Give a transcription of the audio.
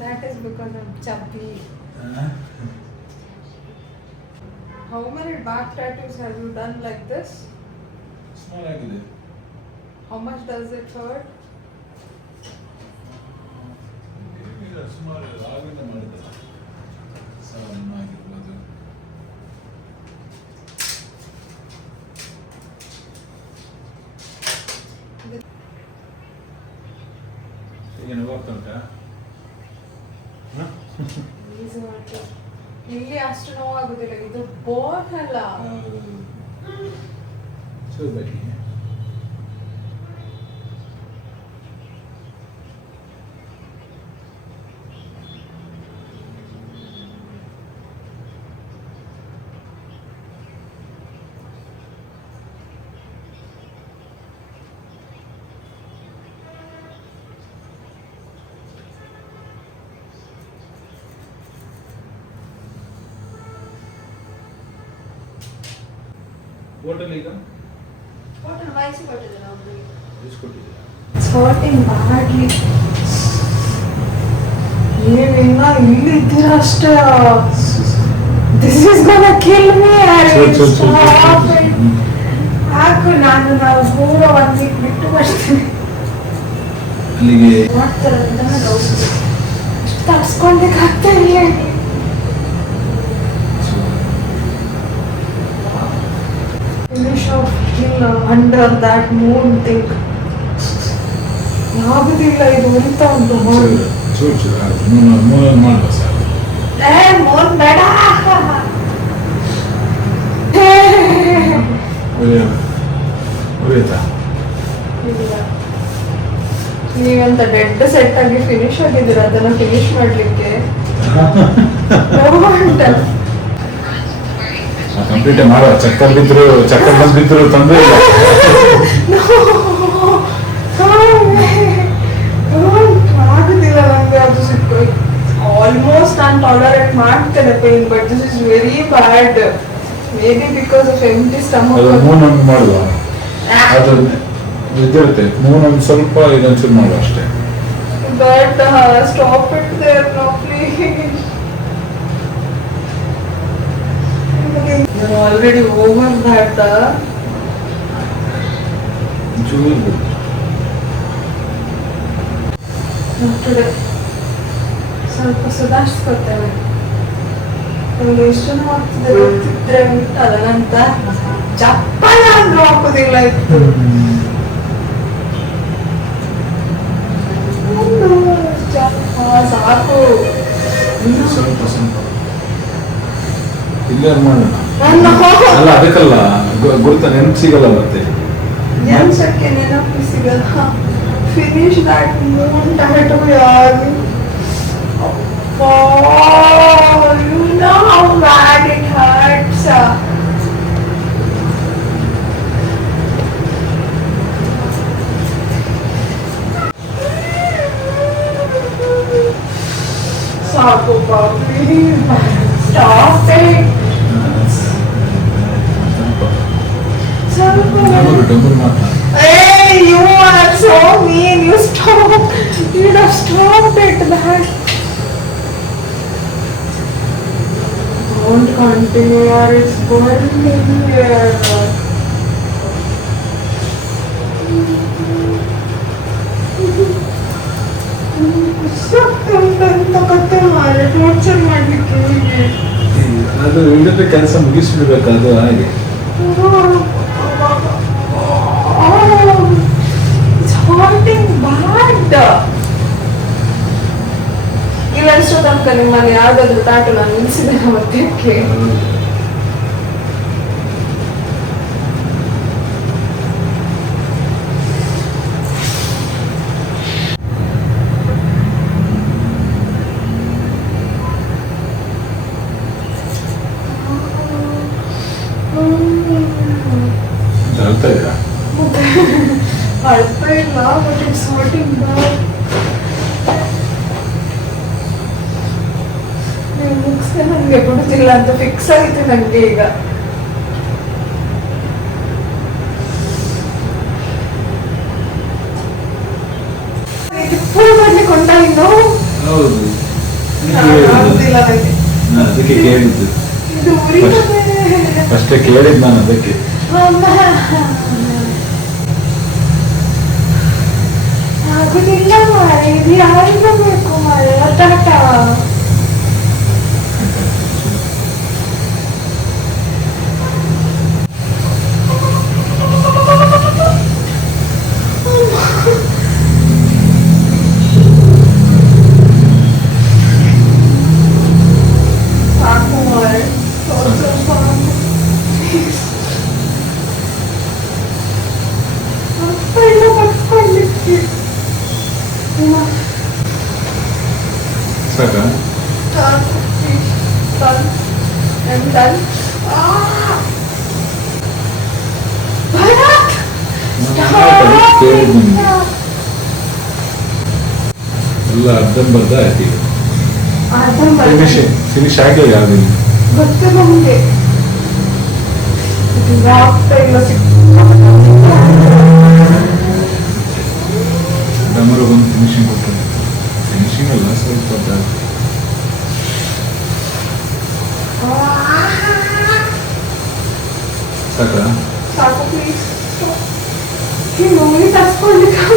That is because I'm chubby. How many back tattoos have you done like this? Small agile. How much does it hurt? ಸುಮಾರು ಆಗಿಂದ ಮಾಡಿದ ಸಣ್ಣ ಆಗಿರ್ಬೋದು. ಏನು ಹೋಗ್ತುಂಟಾ? ಇಲ್ಲಿ ಅಷ್ಟು ನೋವಾಗುದಿಲ್ಲ, ಇದು ಬೋನ್ ಅಲ್ಲ. ಹೋಟೆಲ್ ಈಗ ಹೋಟೆಲ್ ವಯಸ್ಸು ಕೊಟ್ಟಿದೆ ನಾವು ಇಸ್ಕೊಟ್ಟಿದ್ದೀರಾ? It's hurting badly. ನೀವಿನ್ನ ಇಲ್ಲಿ ಇದ್ದೀರಾ ಅಷ್ಟೇ. This is gonna kill me. ಹಾಕು, ನಾವು ಪೂರ 1 week ಬಿಟ್ಟು ಬರ್ತೀನಿ. ಅಲ್ಲಿಗೆ ಮಾಡ್ತಾರೆ ಅಂತ ಡೌಟ್. ಅಷ್ಟು ತರ್ಸ್ಕೊಳ್ಲಿಕ್ಕೆ ಆಗ್ತಾ ಇಲ್ಲ. Finish off under that moon thing. ಆಗುದಿಲ್ಲ, ಇದು ಉರಿತಾ ಉಂಟು. ಮೂನ್ ಮಾಡುವ ಸರ್. ಮೋನ್ ಬೇಡ. ಉರಿಯುತ್ತಾ? ನೀವಂತ ಡೆಡ್ ಸೆಟ್ ಆಗಿ ಫಿನಿಶ್ ಆಗಿದ್ದೀರ, ಅದನ್ನ ಫಿನಿಶ್ ಮಾಡ್ಲಿಕ್ಕೆ ಕಂಪ್ಲೀಟ್ ಮಾಡುವ. ಚಕ್ಕರ್ ಬಂದಿದ್ರು ತೊಂದರೆ ಇಲ್ಲ. ಆಗುದಿಲ್ಲ ನಂಗೆ, ಅದು ಸಿಕ್ಕು ಆಲ್ಮೋಸ್ಟ್ ನಾನು ಟಾಲರೇಟ್ ಮಾಡ್ತೇನೆ pain, but this is very bad. Maybe because of empty stomach. ಮೂನೊಂದು ಮಾಡುವ, ಅದು ಇದಿರುತ್ತೆ. ಮೂನೊಂದು ಸ್ವಲ್ಪ ಇದೊಂಚೂರು ಮಾಡುವ ಅಷ್ಟೇ. But stop it there no please. You're already over that. Today ಸ್ವಲ್ಪ ಸುಧಾರಿಸ್ಕೊತೇವೆ. ನಮ್ಗೆ ಎಷ್ಟು ಆಗ್ತಿದೆ ಗೊತ್ತಿದ್ರೆ ಅದನ್ನಂತ ಚಪ್ಪಲ ಅಂದ್ರೂ ಹಾಕೋದಿಲ್ಲ ಇತ್ತು. ಸಾಕು. ಸ್ವಲ್ಪ ಇಲ್ಲೇ ಮಾಡೋಣ. ಅಲ್ಲ ಅದಕ್ಕಲ್ಲ, ಗುರುತ ನೆನಪು ಸಿಗಲ್ಲ ಮತ್ತೆ. ನೆನ್ಸಕ್ಕೆ ನೆನಪು ಸಿಗಲ್ಲ. ಫಿನಿಶ್ ದಟ್ ಮೂನ್ ಟ್ಯಾಟೂ ಯಾರ್. You know how bad it hurts. ಸಾಕು Bobby, stop it. Hey, you are so mean. You stop. You have stopped it. That. Don't continue, or it's burning here. ಟೋರ್ಚರ್ ಮಾಡ್ಲಿಕ್ಕೆ ಅದು ಇಲ್ಲದ ಕೆಲಸ ಮುಗಿಸ್ಬಿಡ್ಬೇಕು. ಅದು ಹಾಗೆ ಇಲ್ಲ ಇಷ್ಟೋ ತನಕ ನಿಮ್ಮಲ್ಲಿ ಯಾವ್ದಾದ್ರು ತಾಟು ನಾನು ನಿಲ್ಸಿದೆ ಮತ್ತಕ್ಕೆ. ಅಳ್ತಾ ಇಲ್ಲ, ಅಳ್ತಾ ಇಲ್ಲ, ಬಟ್ ಇಟ್ಸ್ ಹರ್ಟಿಂಗ್ ಬ್ಯಾಡ್. ನೀವು ಮುಗಿಸ್ದೆ ನನಗೆ ಬಿಡುತ್ತಿಲ್ಲ ಅಂತ ಫಿಕ್ಸ್ ಆಗಿದೆ ನನಗೆ ಈಗ. ಫುಲ್ ನೋ ಹೌದು ಆಗುದಿಲ್ಲ ನನಗೆ. ನಾನು ಅದಕ್ಕೆ ಕೇಳಿದ್ದು. ಇದು ಉರಿತದೆ. ಅಷ್ಟೇ ಕೇಳಿದ್ದು ನಾನು ಅದಕ್ಕೆ. ಅಮ್ಮ. ಆಗುದಿಲ್ಲ ಮಾರೆ, ಇದು ಯಾರಿಗೂ ಬೇಕು ಮಾರೆ, ಒತ್ತಾಟ. ಸಾಕು ಮಾರೆ, ಸ್ವಲ್ಪ ಅಪ್ಪ ಇಲ್ಲ ಪಟ್ಕೊಳ್ಳಿಕ್ಕೆ. ಸಾಕಾ? Done. I'm done. Bharat! ಕೇಳಿದ್ದು ನಿಮಗೆ ಎಲ್ಲ ಅರ್ಧಂಬರ್ಧ ಆಯ್ತು ಈಗ. ಫಿನಿಶ್ ಆಗಿಲ್ಲ ಯಾವ್ದು ಗೊತ್ತು ನಮಗೆ. ಇದು ಆಗ್ತಾ ಇಲ್ಲ ಡಮರು ಬಂದು ಫಿನಿಶಿಂಗ್ ಕೊಡ್ತಾರೆ. ಫಿನಿಶಿಂಗ್ ಅಲ್ಲ, ಸ್ವಲ್ಪ ಸಾಕಾ? ಸಾಕು ಪ್ಲೀಸ್. ಈ ನೋಡಿ ತರ್ಸ್ಕೊಳ್ಳಿಕ್ಕೆ